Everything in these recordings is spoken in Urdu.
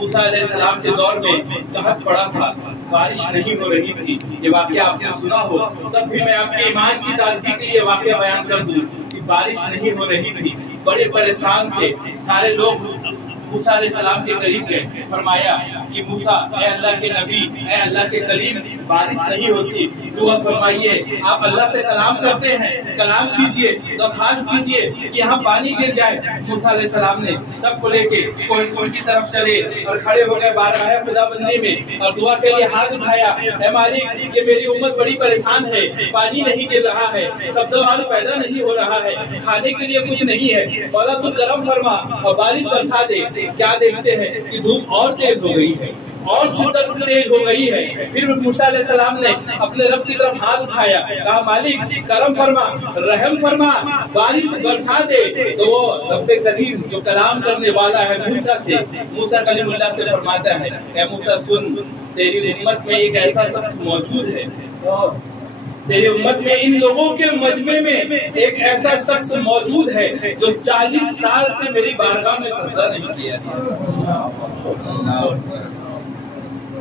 موسیٰ علیہ السلام کے دور میں قحط پڑا تھا، بارش نہیں ہو رہی تھی، یہ واقعہ آپ نے سنا ہو، تب بھی میں آپ کے ایمان کی تازگی کے لیے واقعہ بیان کر دوں کہ بارش نہیں ہو رہی تھی، بڑے پریشان تھے سارے لوگ۔ موسیٰ علیہ السلام کے قریب گئے، فرمایا کہ موسیٰ اے اللہ کے نبی، اے اللہ کے کلیم، بارش نہیں ہوتی، دعا فرمائیے، آپ اللہ سے کلام کرتے ہیں، کلام کیجئے، درخواست کیجئے کہ یہاں پانی گر جائے۔ موسیٰ علیہ السلام نے سب کو لے کے کوئی کی طرف چلے اور کھڑے ہو گئے بارگاہ خدا بندی میں اور دعا کے لیے ہاتھ اٹھایا، اے مالک یہ میری امت بڑی پریشان ہے، پانی نہیں گر رہا ہے، سبزہ وال پیدا نہیں ہو رہا ہے، کھانے کے لیے کچھ نہیں ہے، مولا تو کرم فرما اور بارش برسا دے۔ کیا دیکھتے ہیں کہ دھوپ اور تیز ہو گئی ہے، اور شدت سے تیز ہو گئی ہے۔ پھر موسیٰ علیہ السلام نے اپنے رب کی طرف ہاتھ اٹھایا، کہا مالک کرم فرما، رحم فرما، بارش برسا دے۔ تو وہ رب کریم جو کلام کرنے والا ہے موسیٰ سے، موسیٰ کلیم اللہ سے فرماتا ہے، اے موسیٰ سن، تیری امت میں ایک ایسا شخص موجود ہے، تیری امت میں ان لوگوں کے مجمع میں ایک ایسا شخص موجود ہے جو 40 سال سے میری بارگاہ میں سجدہ نہیں کیا ہے،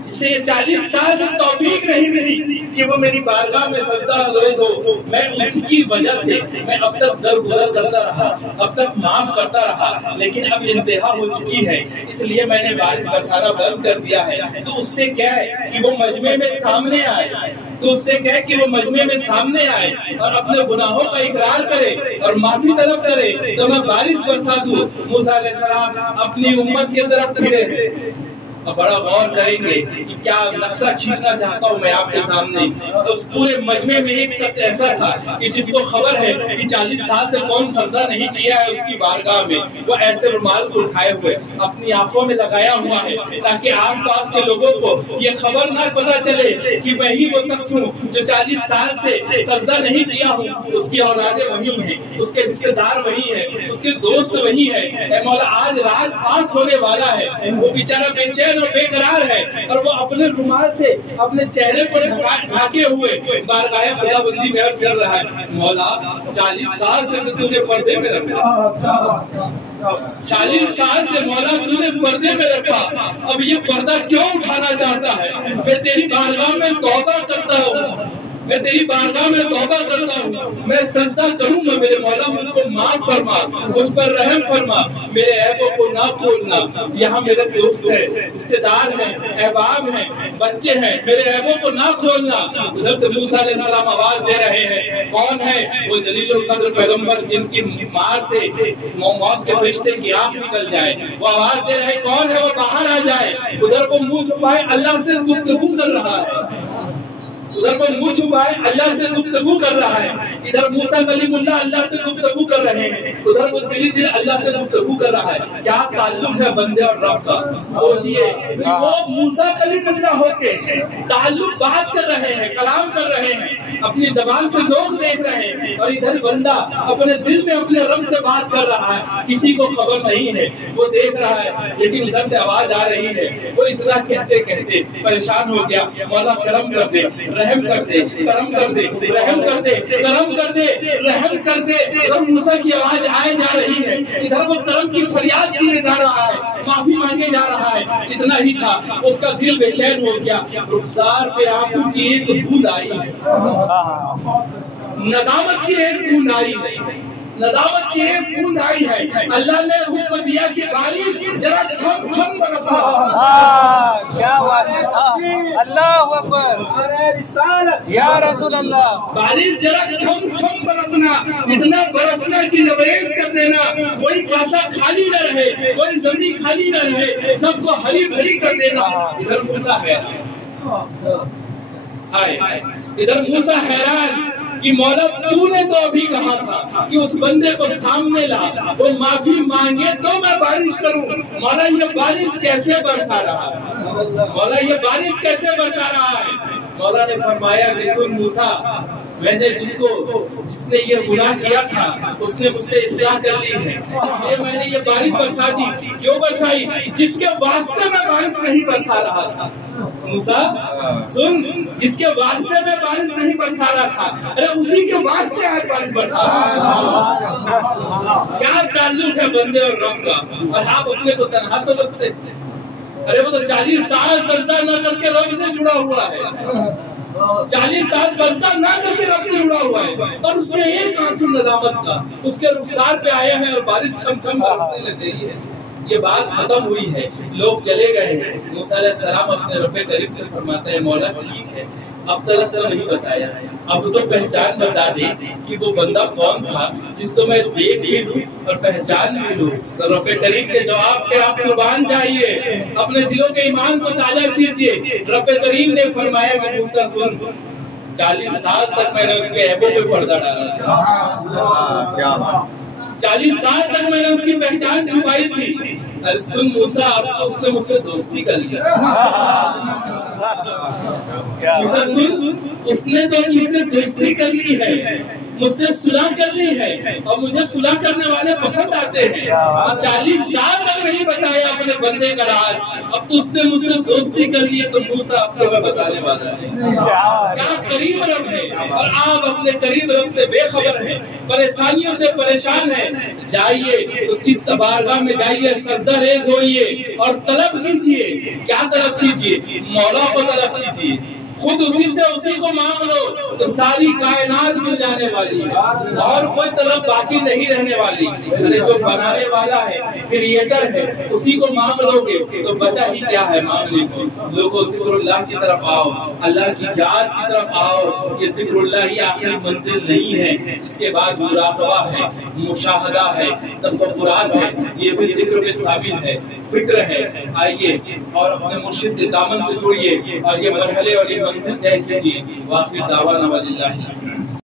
اسے 40 سال سے توفیق نہیں ملی کہ وہ میری بارگاہ میں سجدہ ریز ہو۔ میں اس کی وجہ سے میں اب تک درگزر کرتا رہا، اب تک معاف کرتا رہا، لیکن اب انتہا ہو چکی ہے، اس لیے میں نے بارش برسانا بند کر دیا ہے۔ تو اس سے کیا ہے کہ وہ مجمع میں سامنے آئے، تو اس سے کہے کہ وہ مجمع میں سامنے آئے اور اپنے گناہوں کا اقرار کرے اور معافی طلب کرے تو میں بارش برسا دوں۔ موسیٰ علیہ السلام اپنی امت کی طرف پھرے اور بڑا غور کریں گے کہ کیا نقشہ کھینچنا چاہتا ہوں میں آپ کے سامنے۔ اس پورے مجمع میں ایک شخص ایسا تھا کہ جس کو خبر ہے کہ 40 سال سے کون سجدہ نہیں کیا ہے اس کی بارگاہ میں، وہ ایسے رومال کو اٹھائے ہوئے اپنی آنکھوں میں لگایا ہوا ہے تاکہ آس پاس کے لوگوں کو یہ خبر نہ پتا چلے کہ میں ہی وہ شخص ہوں جو 40 سال سے سجدہ نہیں کیا ہوں۔ اس کی اولادیں وہی ہیں، اس کے رشتے دار وہی ہیں، اس کے دوست وہی ہیں۔ اے مولا آج رات پاس ہونے والا ہے، وہ بیچارہ بے چین اور بے قرار ہے اور وہ اپنے رومال سے اپنے چہرے کو ڈھاکے ہوئے بارگاہ خدا بندی میں عرض کر رہا ہے، مولا 40 سال سے تو تم نے پردے میں رکھا، 40 سال سے مولا تم نے پردے میں رکھا، اب یہ پردہ کیوں اٹھانا چاہتا ہے؟ میں تیری بارگاہ میں توبہ کرتا ہوں، میں تیری بارگاہ میں توبہ کرتا ہوں، میں سجدہ کروں گا میرے مولا، مجھ کو معاف فرما، مجھ پر رحم فرما، میرے عیبوں کو نہ کھولنا۔ یہاں میرے دوست ہیں، رشتے دار ہیں، احباب ہیں، بچے ہیں، میرے عیبوں کو نہ کھولنا۔ ادھر سے موسیٰ علیہ السلام آواز دے رہے ہیں، کون ہے وہ جلیل القدر پیغمبر جن کی مار سے موت کے فرشتے کی آنکھ نکل جائے، وہ آواز دے رہے کون ہے وہ باہر آ جائے۔ ادھر وہ منہ چھپائے اللہ سے گفتگو کر رہا ہے، ادھر کو منہ چھپائے اللہ سے گفتگو کر رہا ہے، ادھر موسیٰ کلیم اللہ اللہ سے گفتگو کر رہے ہیں، ادھر وہ دلی دل اللہ سے گفتگو کر رہا ہے۔ کیا تعلق ہے بندے اور رب کا؟ سوچئے وہ موسیٰ کلیم اللہ ہو کے تعلق بات کر رہے ہیں، کلام کر رہے ہیں، اپنی زبان سے لوگ دیکھ رہے ہیں، اور ادھر بندہ اپنے دل میں اپنے رب سے بات کر رہا ہے، کسی کو خبر نہیں ہے، وہ دیکھ رہا ہے لیکن ادھر سے آواز آ رہی ہے۔ وہ اتنا کہتے کہتے پریشان ہو گیا، مولا کرم کر دے، رحم کر دے، کرم کر دے، رحم کر دے، کرم کر دے، رحم کر دے۔ اور موسیٰ کی آواز آئے جا رہی ہے، ادھر وہ کرم کی فریاد کیے جا رہا ہے، معافی مانگے جا رہا ہے۔ اتنا ہی تھا اس کا دل بے چین ہو گیا، رخسار پہ آنسو کی ایک بوند آئی ہے، ندامت کی ایک بوند آئی ہے، ندامت کی ایک بوند آئی ہے۔ اللہ نے حکم دیا کہ بارش ذرا چھم چھم برسا۔ کیا بات ہے، اللہ اکبر، یا رسول اللہ، بارش ذرا چھم چھم برسنا، اتنا برسنا کہ لبریز کر دینا، کوئی کاسا خالی نہ رہے، کوئی زمین خالی نہ رہے، سب کو ہری بھری کر دینا۔ ادھر موسیٰ ادھر موسیٰ حیران کہ مولا تو نے تو ابھی کہا تھا کہ اس بندے کو سامنے لا، وہ معافی مانگے تو میں بارش کروں۔ مولا یہ بارش کیسے برسا رہا ہے؟ مولا یہ بارش کیسے برسا رہا ہے؟ مولا نے فرمایا کہ سن موسیٰ، میں نے جس نے یہ گناہ کیا تھا اس نے مجھ سے اصلاح کر لی ہے، یہ میں نے یہ بارش برسا دی۔ کیوں برسائی؟ جس کے واسطے میں بارش نہیں برسا رہا تھا۔ موسیٰ سن، جس کے واسطے میں بارش نہیں برسا رہا تھا، ارے اسی کے واسطے آج بارش برسا رہا ہے۔ کیا تعلق ہے بندے اور رب کا؟ اور آپ اپنے کو تنہا سمجھتے، ارے وہ تو 40 سال سجدہ نہ کر کے رب سے جڑا ہوا ہے، 40 سال سجدہ نہ کر کے رب سے جڑا ہوا ہے، اور اس میں ایک آنسو ندامت کا اس کے رخسار پہ آیا ہے اور بارش چھم چھم برسنے لگ رہی ہے۔ یہ بات ختم ہوئی ہے، لوگ چلے گئے ہیں۔ موسیٰ علیہ السلام اپنے رب کریم سے فرماتے ہیں مولا ٹھیک ہے، اب تلک تو نہیں بتایا، اب تو پہچان بتا دے کہ وہ بندہ کون تھا جس کو میں دیکھ بھی لوں اور پہچان بھی لوں۔ تو رب کریم کے جواب پہ آپ قربان جائیے، اپنے دلوں کے ایمان کو تازہ کیجیے۔ رب کریم نے فرمایا کہ موسیٰ سن، 40 سال تک میں نے اس کے عیبوں پہ پردہ ڈالا تھا، 40 سال تک میں نے اس کی پہچان چھپائی تھی۔ ارے سن موسیٰ، اب تو اس نے مجھ سے دوستی کر لیا۔ موسیٰ سن، اس نے تو مجھ سے دوستی کر لی ہے، مجھ سے صلح کر لی ہے، اور مجھے صلح کرنے والے پسند آتے ہیں۔ اور 40 سال تک نہیں بتایا اپنے بندے کا راز، اب تو اس نے مجھ سے دوستی کر لی ہے، تو موسیٰ اب تو میں بتانے والا ہے۔ کیا کریم رب ہے، اور آپ اپنے کریم رب سے بے خبر ہیں، پریشانیوں سے پریشان ہیں۔ جائیے اس کی بارگاہ میں جائیے، سجدہ ریز ہوئیے اور طلب کیجیے۔ کیا طلب کیجیے؟ مولا کو طلب کیجیے، خود اسی کو مانگ لو تو ساری کائنات مل جانے والی ہے، اور کوئی طلب باقی نہیں رہنے والی۔ جو بنانے والا ہے، کریٹر ہے، اسی کو مانگ لو گے تو بچا ہی کیا ہے مانگنے کو۔ لوگوں ذکر اللہ کی طرف آؤ، اللہ کی ذات کی طرف آؤ۔ یہ ذکر اللہ ہی آخری منزل نہیں ہے، اس کے بعد مراقبہ ہے، مشاہدہ ہے، تصورات ہے، یہ بھی ذکر میں شامل ہے، فکر ہے۔ آئیے اور اپنے مرشد کے دامن سے جڑیے اور یہ مرحلے اور یہ منزل طے کیجیے۔ واخر دعوانا واللہ